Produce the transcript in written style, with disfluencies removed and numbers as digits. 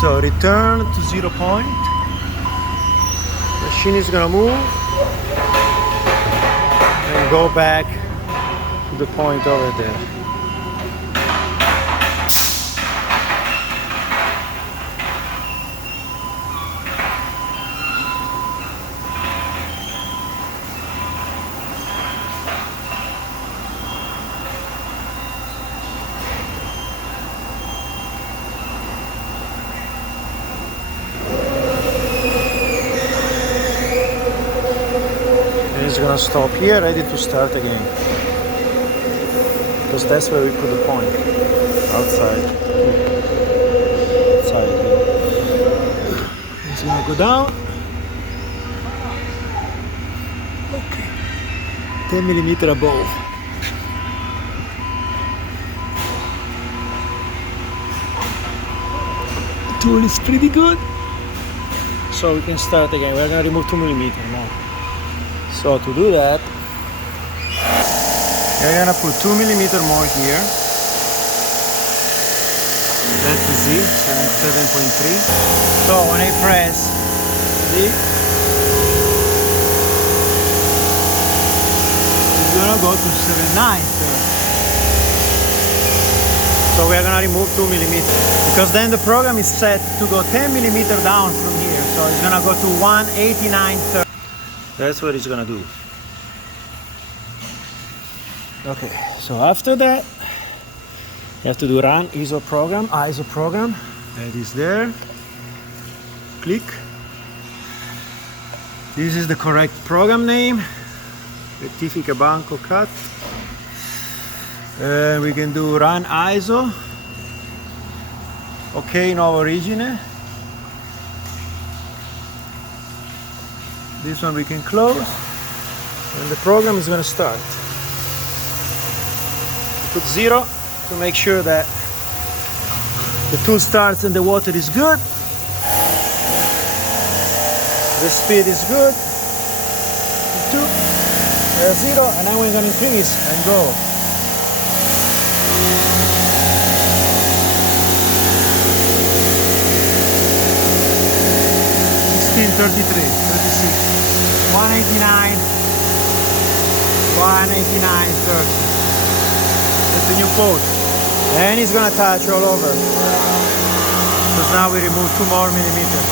so return to 0 point. Machine is gonna move and go back to the point over there. It's gonna stop here, ready to start again. Because that's where we put the point. Outside. Outside here. It's gonna go down. Okay. 10 millimeter above. The tool is pretty good. So we can start again. We're gonna remove 2 millimeter more. So to do that, we're gonna put 2 millimeter more here. That's the Z, 7.3. So when I press Z, it's gonna go to 7.9. So we're gonna remove 2 millimeter because then the program is set to go 10 millimeter down from here. So it's gonna go to 189.30. That's what it's gonna do. Okay, so after that, you have to do run ISO program, that is there. Click. This is the correct program name. Rettifica banco cut. We can do run ISO. Ok, nuovo origine. This one we can close, and the program is going to start. Put 0 to make sure that the tool starts and the water is good. The speed is good. 2, 0, and then we're going to increase and go. $16.33, 36, 189, 189.30. That's the new quote. And it's gonna touch all over. Because now we remove 2 more millimeters.